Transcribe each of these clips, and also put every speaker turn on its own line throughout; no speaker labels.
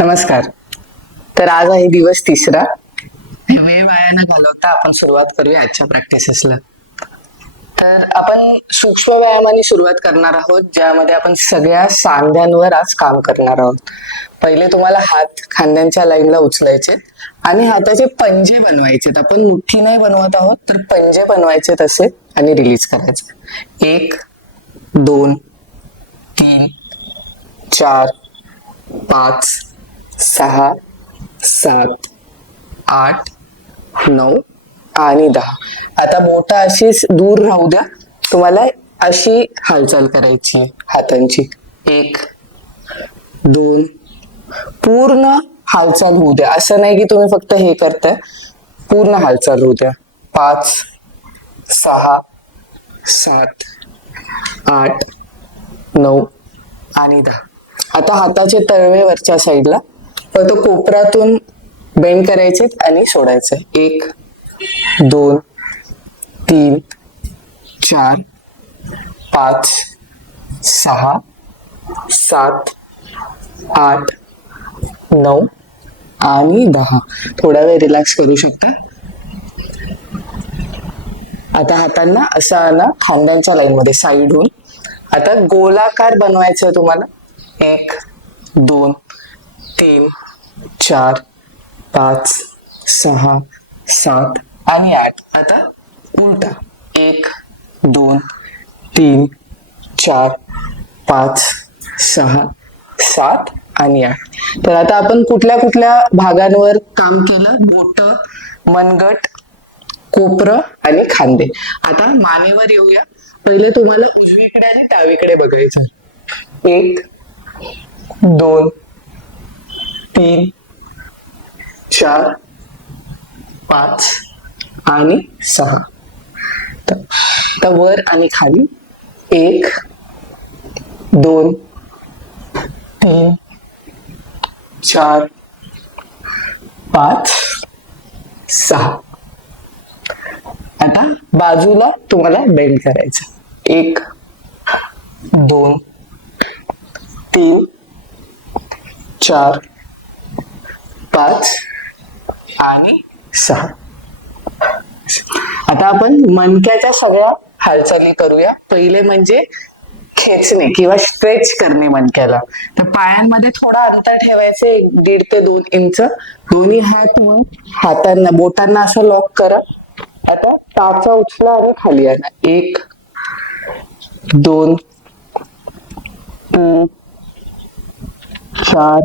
नमस्कार. तर आज आहे दिवस तिसरा. वेळ वाया न घालवता आपण सुरुवात करूया आजच्या प्रॅक्टिसेसला तर आपण सूक्ष्म व्यायामाने सुरुवात करणार आहोत ज्यामध्ये आपण सगळ्या सांध्यांवर आज काम करणार आहोत. पहिले तुम्हाला हात खांद्यांच्या लाईनला उचलायचे आणि हाताचे पंजे बनवायचे आपण मुठ्ठी नाही बनवत आहोत तर पंजे बनवायचे तसे आणि रिलीज करायचे. एक दोन तीन चार पाच सहा सात आठ नऊ आणि दहा. आता बोटा अशीच दूर राहू द्या. तुम्हाला अशी हालचाल करायची हातांची. एक दोन पूर्ण हालचाल होऊ द्या. असं नाही की तुम्ही फक्त हे करताय. पूर्ण हालचाल होऊ द्या. पाच सहा सात आठ नऊ आणि दहा. आता हाताचे तळवे वरच्या साईडला फक्त कोपरातून बेंड करायचे आणि सोडायचे. एक दोन तीन चार पाच सहा सात आठ नऊ आणि दहा. थोडा वेळ रिलॅक्स करू शकता. आता हातांना असं आणा खांद्यांच्या लाईन मध्ये साईड होऊन आता गोलाकार बनवायचं आहे तुम्हाला. एक दोन तीन चार पाच सहा सात आणि आठ. आता उलटा. एक दोन तीन चार पाच सहा सात आणि आठ. तर आता आपण कुठल्या कुठल्या भागांवर काम केलं? बोट मनगट कोपरं आणि खांदे. आता मानेवर येऊया. पहिले तुम्हाला उजवीकडे आणि डावीकडे बघायचं एक दोन तीन चार पाच आणि सहा. तर वर आणि खाली एक दोन तीन चार पाच सहा. आता बाजूला तुम्हाला बेंड करायचं. एक दोन तीन चार पाच आणि सहा. आता आपण मनक्याच्या सगळ्या हालचाली करूया. पहिले म्हणजे खेचणे किंवा स्ट्रेच करणे मनक्याला तर पायांमध्ये थोडा अंतर ठेवायचे एक दीड ते दोन इंच. दोन्ही हात म्हणून हातांना बोटांना असं लॉक करा. आता टाचा उचला आणि खाली आणा. एक दोन तीन चार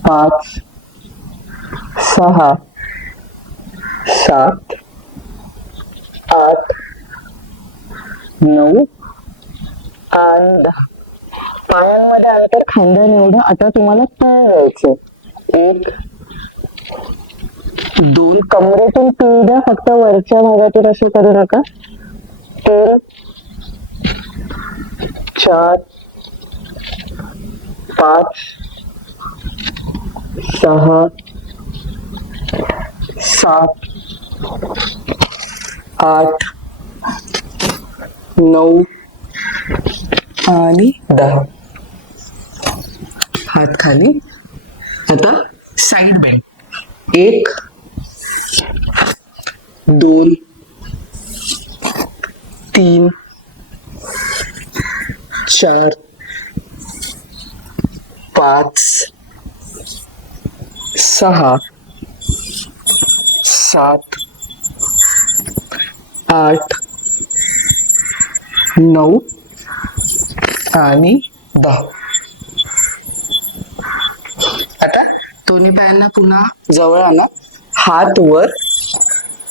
पाच सहा. सात. आठ. नऊ. आणि दहा पायांमध्ये अंतर खांद्याने एवढं आता तुम्हाला तळ द्यायचे एक. दोन. कमरेतून तीन द्या फक्त वरच्या भागातून असं करू नका. तीन चार. पाच. सहा. सात आठ नऊ आणि दहा. हात खाली. आता साईड बेंड एक दोन तीन चार पाच सहा. सात आठ नऊ आणि दहा. आता? दोन्ही पायांना पुन्हा जवळ आणा. हात वर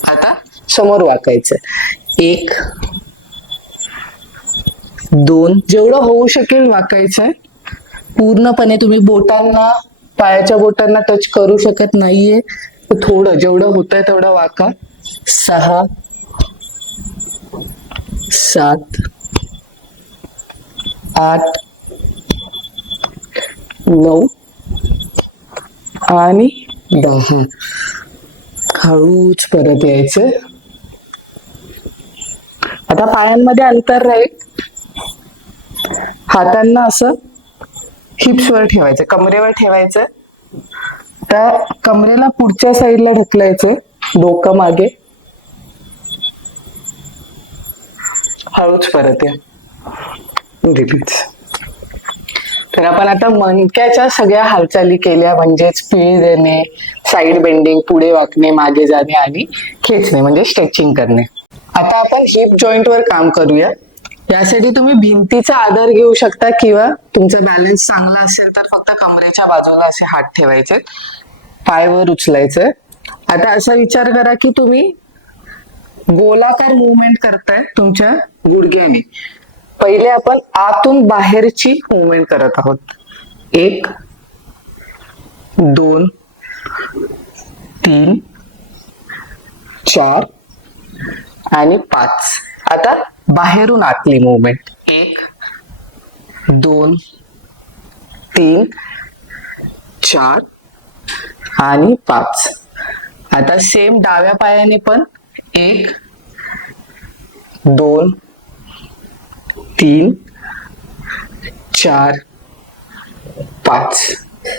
आता? समोर वाकायचं. एक दोन. जेवढं होऊ शकेल वाकायचंय. पूर्णपणे तुम्ही बोटांना पायाच्या बोटांना टच करू शकत नाहीये. थोडं जेवढं होत आहे तेवढं वाका. सहा सात आठ नऊ आणि दहा. हळूच परत यायचं. आता पायांमध्ये अंतर राहील. हातांना असं हिप्सवर ठेवायचं कमरेवर ठेवायचं. त्या कमरेला पुढच्या साईडला ढकलायचे डोकं मागे. हळूच परत या. तर आपण आता मणक्याच्या सगळ्या हालचाली केल्या म्हणजेच पीळ देणे साईड बेंडिंग पुढे वाकणे मागे जाणे आणि खेचणे म्हणजे स्ट्रेचिंग करणे. आता आपण हिप जॉईंट वर काम करूया. यासाठी तुम्ही भिंतीचा आधार घेऊ शकता किंवा तुमचा बॅलन्स चांगला असेल तर फक्त कमरेच्या बाजूला असे हात ठेवायचे. पायवर उचलायचे. आता असा विचार करा की तुम्ही गोलाकार मुवमेंट करताय तुमच्या गुडघ्याने. पहिले आपण आतून बाहेरची मुवमेंट करत आहोत. एक दोन तीन चार आणि पाच. आता बाहेरून आतली मुवमेंट एक दोन तीन चार आणि पाच. आता सेम डाव्या पायाने पण एक दोन तीन चार पाच.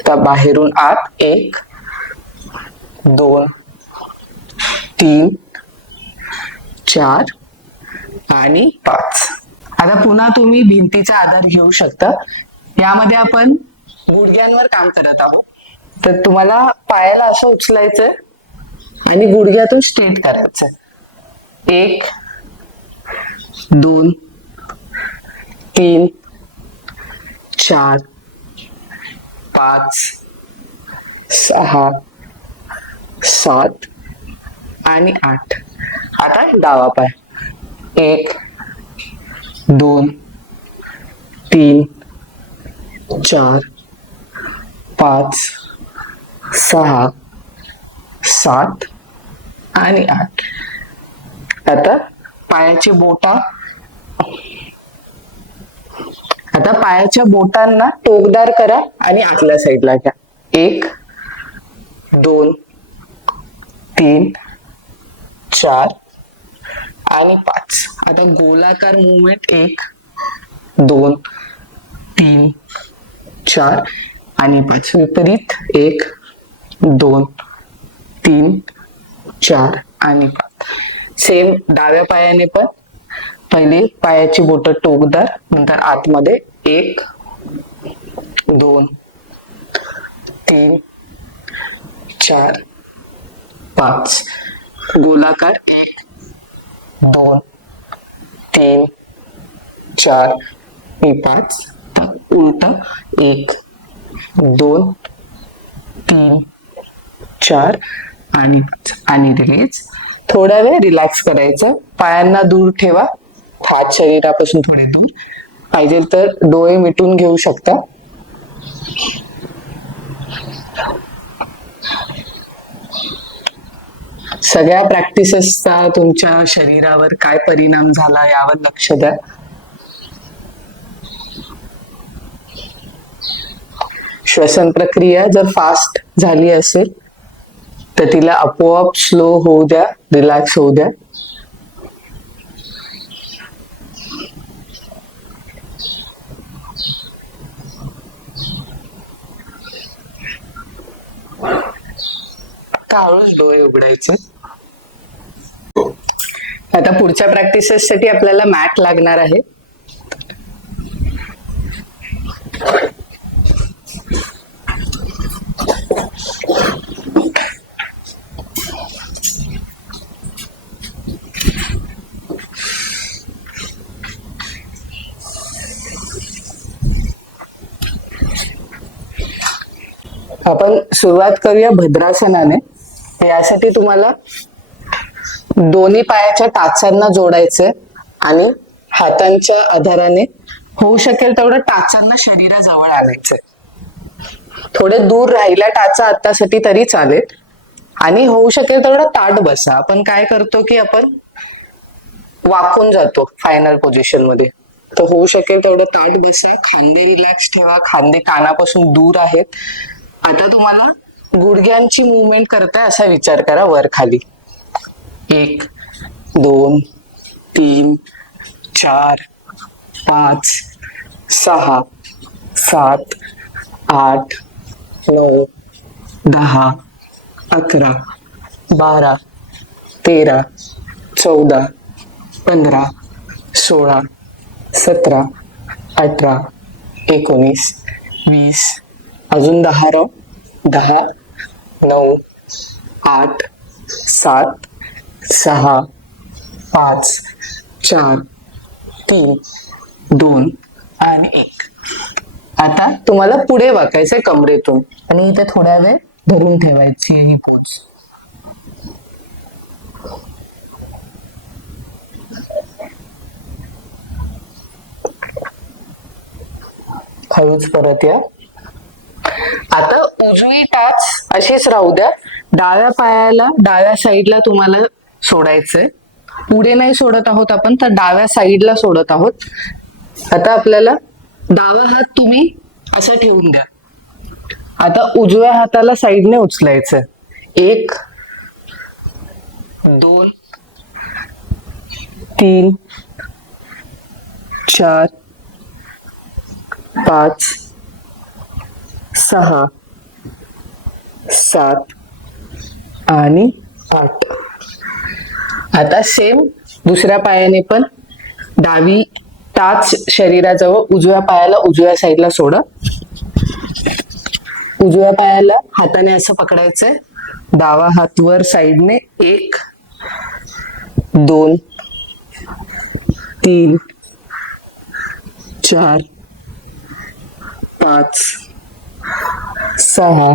तर बाहेरून आत एक दोन तीन चार आणि पाच. आता पुन्हा तुम्ही भिंतीचा आधार घेऊ शकता. यामध्ये आपण गुडघ्यांवर काम करत आहोत. तर तुम्हाला पायाला असं उचलायचं आणि गुडघ्यातून स्ट्रेट करायचं एक दोन तीन चार पाच सहा सात आणि आठ. आता डावा पाय. एक दोन तीन चार पाच सहा सात आणि आठ. आता पायाची बोटा. आता पायाच्या बोटांना टोकदार करा आणि आतल्या साईडला घ्या. एक दोन तीन चार आणि पाच. आता गोलाकार मुवमेंट एक दोन तीन चार आणि पाच विपरीत एक दोन तीन चार आणि पाच. सेम डाव्या पायाने पण. पहिली पायाची बोट टोकदार नंतर आतमध्ये एक दोन तीन चार पाच. गोलाकार एक. दोन तीन चार आणि पाच तर उलटा एक दोन तीन चार आणि आणि रिलीज थोडा वेळ रिलॅक्स करायचं. पायांना दूर ठेवा. हात शरीरापासून थोडे दूर. पाहिजे तर डोळे मिटून घेऊ शकता. सगळ्या प्रॅक्टिसेसचा तुमच्या शरीरावर काय परिणाम झाला यावर लक्ष द्या. श्वसन प्रक्रिया जर फास्ट झाली असेल तर तिला आपोआप स्लो होऊ द्या रिलॅक्स होऊ द्या. काळूच डोळे उघडायचे. आता पुढच्या प्रॅक्टिसेस साठी आपल्याला मॅट लागणार आहे. आपण सुरुवात करूया भद्रासनाने. यासाठी तुम्हाला दोन्ही पायाच्या टाचांना जोडायचंय आणि हातांच्या आधाराने होऊ शकेल तेवढं टाचांना शरीराजवळ आणायचंय थोडे दूर राहिल्या टाचा आतासाठी तरी चालेल. आणि होऊ शकेल तेवढं ताट बसा. आपण काय करतो की आपण वाकून जातो फायनल पोझिशनमध्ये. तर होऊ शकेल तेवढं ताट बसा. खांदे रिलॅक्स ठेवा. खांदे कानापासून दूर आहेत. आता तुम्हाला गुडघ्यांची मुवमेंट करताय असा विचार करा वर खाली. एक दोन तीन चार पाच सहा सात आठ नऊ दहा अकरा बारा तेरा चौदा पंधरा सोळा सतरा अठरा एकोणीस वीस अजून दहा रो. दहा नऊ आठ सात सहा पाच चार तीन दोन आणि एक. आता तुम्हाला पुढे वाकायचंय कमरेतून. आणि इथे थोड्या वेळ धरून ठेवायची ही पोच. हळूच परत या. आता उजवी टाच अशीच राहू द्या. डाव्या पायाला डाव्या साईडला तुम्हाला सोडायचंय. पुढे नाही सोडत आहोत आपण तर डाव्या साईडला सोडत आहोत. आता आपल्याला डावा हात तुम्ही असं ठेवून द्या. आता उजव्या हाताला साईडने उचलायचं एक दोन तीन चार पाच सहा सात आणि आठ. आता सेम दुसऱ्या पायाने पण डावी टाच शरीराजवळ उजव्या पायाला उजव्या साईडला सोडा. उजव्या पायाला हाताने असं पकडायचंय. डावा हात वर साईडने एक दोन तीन चार पाच सहा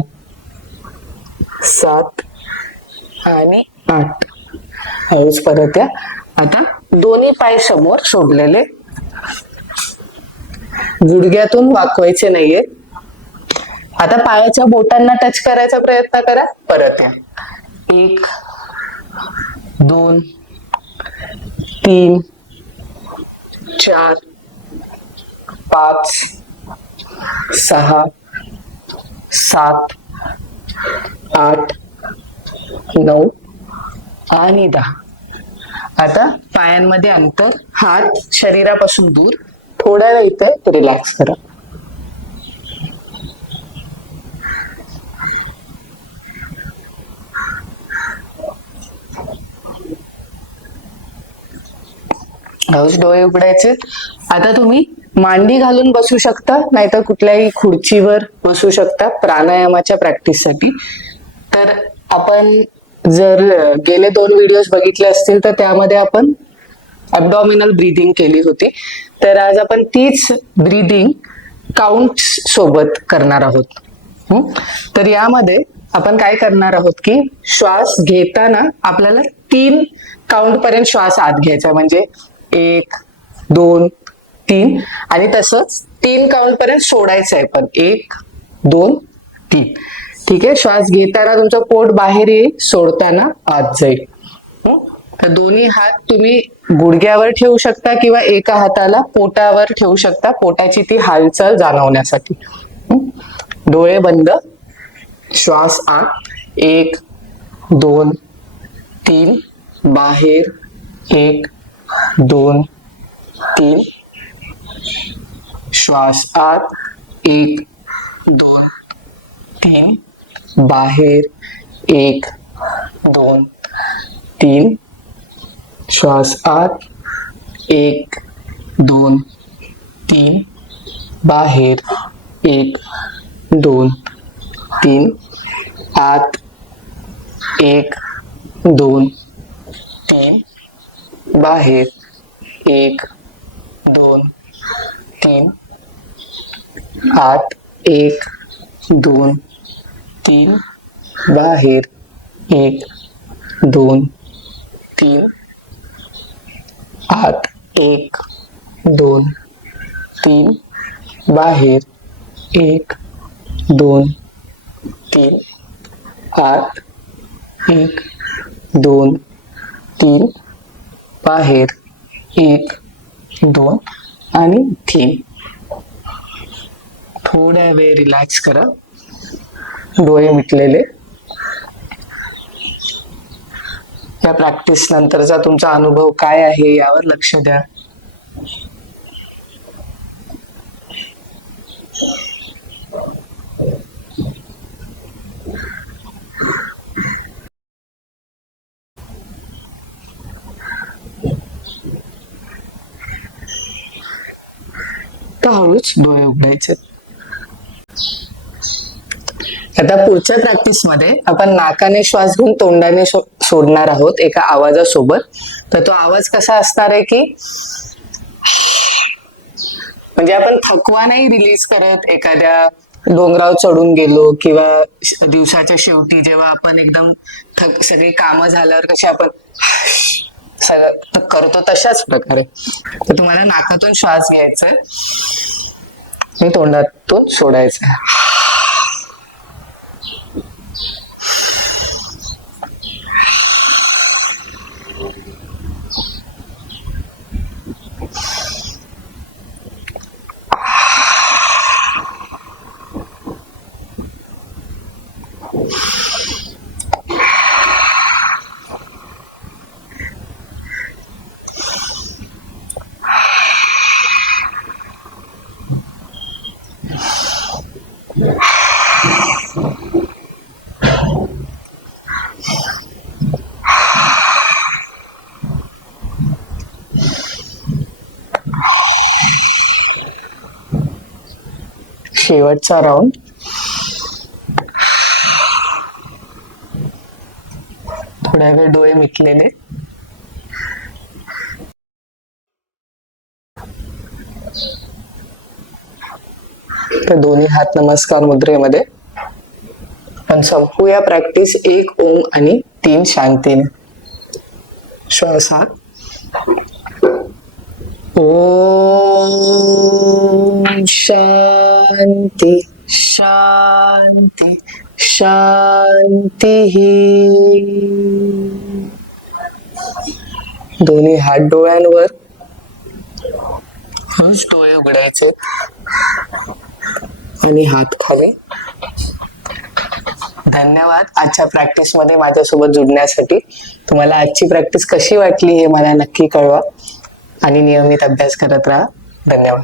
सात आणि आठ. हळूच परत या. आता दोन्ही पाय समोर सोडलेले गुडघ्यातून वाकवायचे नाहीये. आता पायाच्या बोटांना टच करायचा प्रयत्न करा. परत या. एक दोन तीन चार पाच सहा सात आठ नऊ आणि दहा. आता पायांमध्ये अंतर हात शरीरापासून दूर थोड्या वेळ इथं रिलॅक्स करा. हळूच डोळे उघडायचे. आता तुम्ही मांडी घालून बसू शकता नाहीतर कुठल्याही खुर्चीवर बसू शकता प्राणायामाच्या प्रॅक्टिससाठी तर आपण जर गेले दोन व्हिडिओज बघितले असतील तर त्यामध्ये आपण अबडॉमिनल ब्रीदिंग केली होती. तर आज आपण तीच ब्रीदिंग काउंट सोबत करणार आहोत. तर यामध्ये आपण काय करणार आहोत की श्वास घेताना आपल्याला तीन काउंट पर्यंत श्वास आत घ्यायचा म्हणजे एक दोन तीन. आणि तसंच तीन काउंट पर्यंत सोडायचं आहे पण. एक दोन तीन. ठीक आहे? श्वास घेताना तुमचं पोट बाहेर येईल सोडताना आत जाईल. तर दोन्ही हात तुम्ही गुडघ्यावर ठेवू शकता किंवा एका हाताला पोटावर ठेवू शकता पोटाची ती हालचाल जाणवण्यासाठी. डोळे बंद श्वास आत. एक दोन तीन बाहेर. एक दोन तीन. श्वास आत. एक दोन तीन. बाहेर एक दोन तीन श्वास आत एक दोन तीन बाहेर एक दोन तीन आत एक दोन तीन बाहेर एक दोन तीन आत एक दोन तीन बाहेर एक दोन तीन आत एक दोन तीन बाहेर एक दोन तीन आत एक दोन तीन बाहेर एक दोन आणि तीन. थोड्या वेळ रिलॅक्स करा. डोळे मिटलेले. या प्रॅक्टिस नंतरचा तुमचा अनुभव काय आहे यावर लक्ष द्या. हळूच डोळे उघडायचे. आता पुढच्या प्रॅक्टिसमध्ये आपण नाकाने श्वास घेऊन तोंडाने सोडणार आहोत एका आवाजासोबत. तर तो आवाज कसा असणार आहे की म्हणजे आपण थकवा नाही रिलीज करत एखाद्या डोंगरावर चढून गेलो किंवा दिवसाच्या शेवटी जेव्हा आपण एकदम थक सगळी कामं झाल्यावर कशी आपण सगळं करतो तशाच प्रकारे. तर तुम्हाला नाकातून श्वास घ्यायचा आणि तोंडातून सोडायचा शेवटचा राऊंड थोड्या वेळ डोळे मिटलेले. तर दोन्ही हात नमस्कार मुद्रेमध्ये. पण संपूया प्रॅक्टिस एक ओम आणि तीन शांतीने. श्वास हा. ओम शांती शांती शांती दोन्ही हात डोळ्यांवर. डोळे उघडायचे. आणि हात खाली. धन्यवाद आजच्या प्रॅक्टिसमध्ये माझ्यासोबत जुडण्यासाठी. तुम्हाला आजची प्रॅक्टिस कशी वाटली हे मला नक्की कळवा. आणि नियमित अभ्यास करत राहा. धन्यवाद.